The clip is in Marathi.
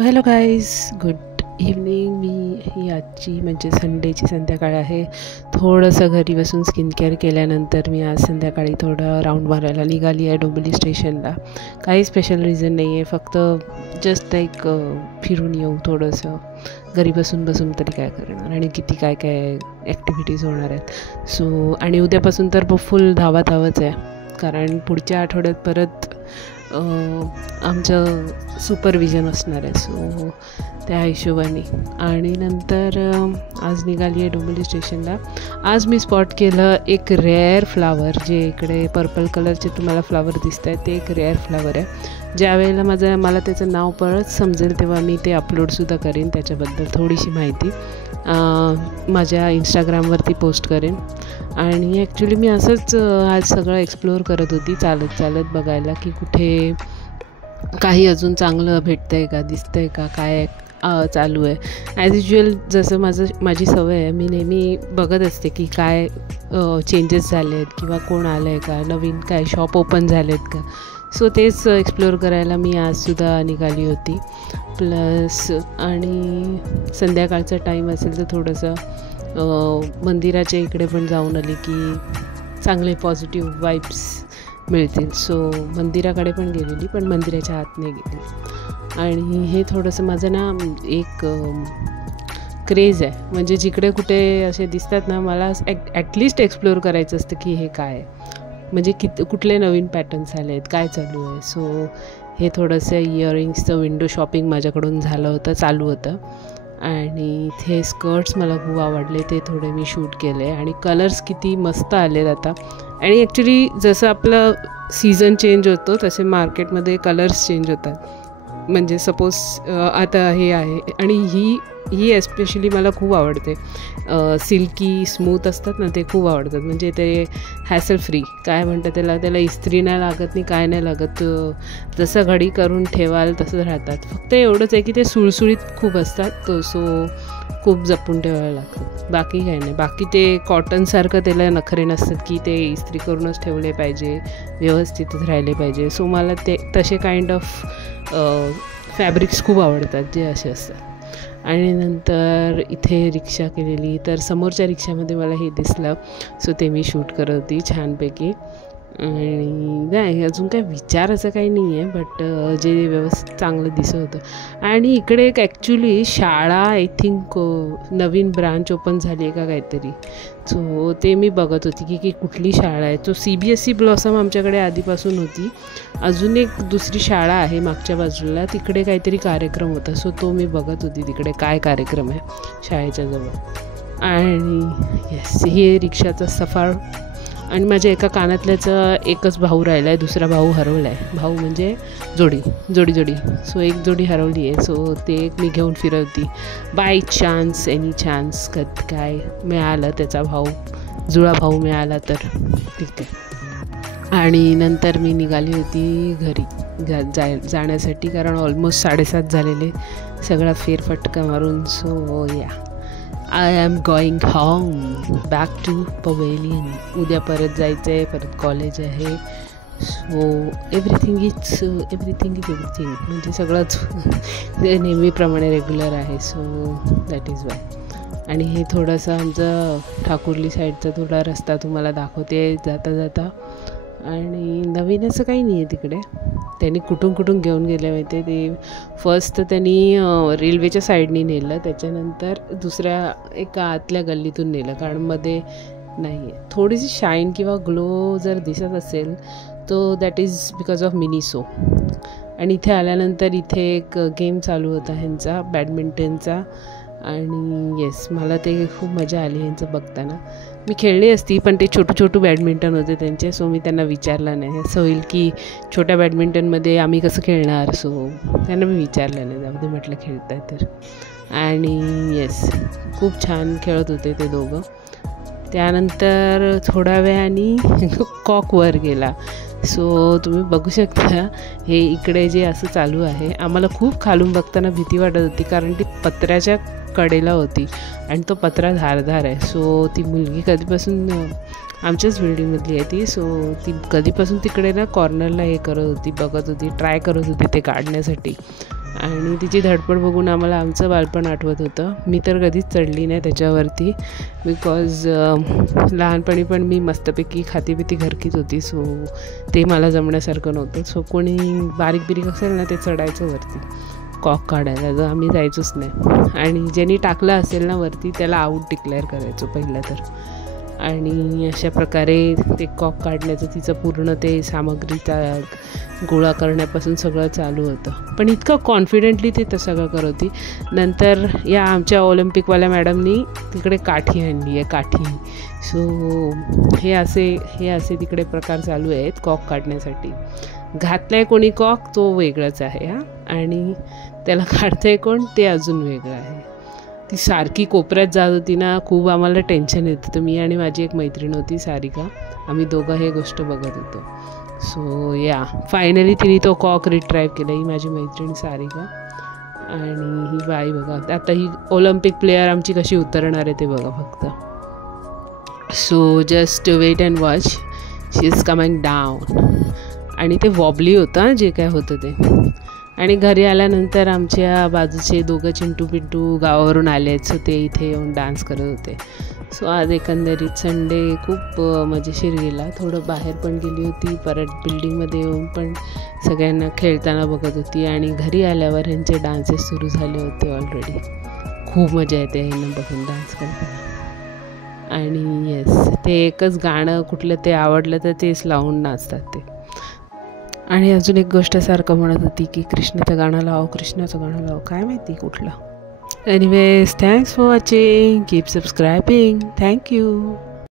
Hello guys, good evening. मी ही आजची म्हणजे संडेची संध्याकाळ आहे. थोडंसं घरी बसून स्किन केअर केल्यानंतर मी आज संध्याकाळी थोडं राऊंड मारायला निघाली आहे डोंबिवली स्टेशनला. काही स्पेशल रिझन नाही आहे, फक्त जस्ट लाईक फिरून येऊ थोडंसं. घरी बसून तरी काय करणार आणि किती काय काय ॲक्टिव्हिटीज होणार आहेत. सो आणि उद्यापासून तर फुल धावाच आहे, कारण पुढच्या आठवड्यात परत आमचं सुपरविजन असणार आहे. सो त्या हिशोबाने आणि नंतर आज निघाली आहे डोंबिवली स्टेशनला. आज मी स्पॉट केलं एक रेअर फ्लावर, जे इकडे पर्पल कलरचे तुम्हाला फ्लावर दिसत आहेत, ते एक रेअर फ्लावर आहे. ज्या वेळेला मला त्याचं नाव परत समजेल तेव्हा मी ते अपलोडसुद्धा करेन, त्याच्याबद्दल थोडीशी माहिती माझ्या इंस्टाग्रामवरती पोस्ट करेन. आणि ॲक्च्युली मी असंच आज सगळं एक्सप्लोअर करत होती, चालत बघायला की कुठे काही अजून चांगलं भेटतं आहे का, दिसतं आहे का, काय चालू आहे. ॲज युज्युअल जसं माझी सवय आहे, मी नेहमी बघत असते की काय चेंजेस झाले आहेत किंवा कोण आलं आहे का, नवीन काय शॉप ओपन झाले आहेत का. सो तेच एक्सप्लोअर करायला मी आजसुद्धा निघाली होती. प्लस आणि संध्याकाळचा टाईम असेल तर थोडंसं मंदिराच्या इकडे पण जाऊन आली की चांगले पॉझिटिव्ह वाईब्स मिळतील. सो मंदिराकडे पण गेलेली, पण मंदिराच्या आत नाही गेली. आणि हे थोडंसं माझं ना एक क्रेज आहे, म्हणजे जिकडे कुठे असे दिसतात ना, मला ॲटलिस्ट एक्सप्लोअर करायचं असतं की हे काय आहे, म्हणजे कुठले नवीन पॅटर्न्स आले आहेत, काय चालू आहे. सो हे थोडंसं इयरिंग्सचं विंडो शॉपिंग माझ्याकडून चालू होतं. आणि इथे स्कर्ट्स मला खूप आवडले, ते थोडे मी शूट केले. आणि कलर्स किती मस्त आलेत आता. आणि ॲक्च्युली जसं आपलं सीझन चेंज होतो तसे मार्केटमध्ये कलर्स चेंज होतात. म्हणजे सपोज आता हे आहे, आणि ही एस्पेशली मला खूप आवडते. सिल्की स्मूथ असतात ना, ते खूप आवडतात. म्हणजे ते हॅसल फ्री, काय म्हणतात त्याला इस्त्री नाही लागत, नाही काय नाही लागत. जसं घडी करून ठेवाल तसं राहतात. फक्त एवढंच आहे की ते सुळसुळीत खूप असतात, सो खूप जपून ठेवायला लागतं. बाकी काय नाही. बाकी ते कॉटनसारखं त्याला नखरे नसतात की ते इस्त्री करूनच ठेवले पाहिजे, व्यवस्थितच राहिले पाहिजे. सो मला ते तसे काइंड ऑफ फॅब्रिक्स खूप आवडतात जे असे असतात. आणि नंतर इथे रिक्षा केलेली, तर समोरच्या रिक्षामध्ये मला हे दिसलं, सो ते मी शूट करत होती छानपैकी. आणि नाही अजून काही विचार असं काही नाही आहे, बट जे व्यवस्थित चांगलं दिसत होतं. आणि इकडे एक ॲक्च्युली शाळा, I think Naveen branch open झाली आहे का काहीतरी. सो ते मी बघत होती की कुठली शाळा आहे. तो CBSE ब्लॉसम आमच्याकडे आधीपासून होती. अजून एक दुसरी शाळा आहे मागच्या बाजूला, तिकडे काहीतरी कार्यक्रम होता. सो तो मी बघत होती तिकडे काय कार्यक्रम आहे शाळेच्या जवळ. आणि येस, हे रिक्षाचा सफर. आणि माझ्या एका कानातल्याचा एकच भाऊ राहिला आहे, दुसरा भाऊ हरवला आहे. भाऊ म्हणजे जोडी. सो एक जोडी हरवली आहे. सो ते एक मी घेऊन फिरवती बाय चान्स, एनी चान्स, काय मिळालं त्याचा भाऊ, जुळा भाऊ मिळाला तर ठीक आहे. आणि नंतर मी निघाली होती घरी जाण्यासाठी, कारण ऑलमोस्ट 7:30 झालेले, सगळा फेरफटका मारून. सो या, I am going home, back to pavilion. उद्या परत जायचं आहे, परत कॉलेज आहे. सो एव्हरीथिंग इज म्हणजे सगळंच नेहमीप्रमाणे रेग्युलर आहे. So that is why. आणि हे थोडंसं आमचं ठाकुर्ली साईडचा थोडा रस्ता तुम्हाला दाखवते जाता. आणि नवीन असं काही नाही आहे तिकडे. त्यांनी कुठून घेऊन गेले माहिती. ते फर्स्ट तर त्यांनी रेल्वेच्या साईडनी नेलं, त्याच्यानंतर दुसऱ्या एका आतल्या गल्लीतून नेलं, कारण मध्ये नाही आहे. थोडीशी शाईन किंवा ग्लो जर दिसत असेल तो that is because of Miniso. आणि इथे आल्यानंतर इथे एक गेम चालू होता ह्यांचा, बॅडमिंटनचा. आणि येस, मला ते खूप मजा आली ह्यांचं बघताना. मी खेळली असती, पण ते छोटू बॅडमिंटन होते त्यांचे. सो मी त्यांना विचारलं नाही. असं होईल की छोट्या बॅडमिंटनमध्ये आम्ही कसं खेळणार. सो त्यांना मी विचारलं नाही, त्यामध्ये म्हटलं खेळताय तर. आणि येस, खूप छान खेळत होते ते दोघं. त्यानंतर थोड्या वेळाने कॉक वर गेला. सो तुम्ही बघू शकता हे इकडे जे असं चालू आहे. आम्हाला खूप खालून बघताना भीती वाटत होती, कारण ती पत्र्याच्या कडेला होती आणि तो पत्रा धारदार आहे. सो ती मुलगी कधीपासून आमच्याच बिल्डिंगमधली आहे ती. सो ती कधीपासून तिकडे ना कॉर्नरला हे करत होती, बघत होती, ट्राय करत होती ते काढण्यासाठी. आणि तिची धडपड बघून आम्हाला आमचं बालपण आठवत होतं. मी तर कधीच चढली नाही त्याच्यावरती, बिकॉज लहानपणी पण मी मस्तपैकी खातीपिती घरकीच होती. सो ते मला जमण्यासारखं नव्हतं. सो कोणी बारीक बिरीक असेल ना ते चढायचं वरती कॉक काढायला, तर आम्ही जायचोच नाही. आणि ज्यांनी टाकलं असेल ना वरती त्याला आऊट डिक्लेअर करायचो पहिलं तर. आणि अशा प्रकारे ते कॉक काढण्याचं तिचं पूर्ण ते सामग्रीचा गोळा करण्यापासून सगळं चालू होतं. पण इतकं कॉन्फिडेंटली ते सगळं करत होती. नंतर या आमच्या ऑलिम्पिकवाल्या मॅडमनी तिकडे काठी आणली आहे, काठी. सो हे असे तिकडे प्रकार चालू आहेत कॉक काढण्यासाठी. घातला आहे कोणी कॉक तो वेगळंच आहे हां, आणि त्याला काढतं आहे कोण ते अजून वेगळं आहे. ती सारखी कोपऱ्यात जात होती ना, खूप आम्हाला टेन्शन येत होतं. मी आणि माझी एक मैत्रीण होती सारिका, आम्ही दोघं हे गोष्ट बघत होतो. सो या फायनली तिने तो कॉक रिट्राईव्ह केला, ही माझी मैत्रीण सारिका. आणि ही बाई बघा, आता ही ऑलिम्पिक प्लेयर आमची कशी उतरणार आहे ते बघा फक्त. So just wait and watch, she is coming down. आणि ते वॉबली होतं जे काय होतं ते. आणि घरी आल्यानंतर आमच्या बाजूचे दोघं चिंटू पिंटू गावावरून आले आहेत. सो ते इथे येऊन डान्स करत होते. सो आज एकंदरीत संडे खूप मजेशीर गेला. थोडं बाहेर पण गेली होती, परत बिल्डिंगमध्ये येऊन पण सगळ्यांना खेळताना बघत होती. आणि घरी आल्यावर ह्यांचे डान्सेस सुरू झाले होते ऑलरेडी. खूप मजा येते ह्यांना बघून डान्स करताना. आणि येस, ते एकच गाणं कुठलं ते आवडलं तर तेच लावून नाचतात ते. आणि अजून एक गोष्ट सारखं म्हणत होती की कृष्णाचं गाणं लाव, कृष्णाचं गाणं लाव, काय माहिती कुठलं. Anyways, thanks for watching, keep सबस्क्रायबिंग, thank you.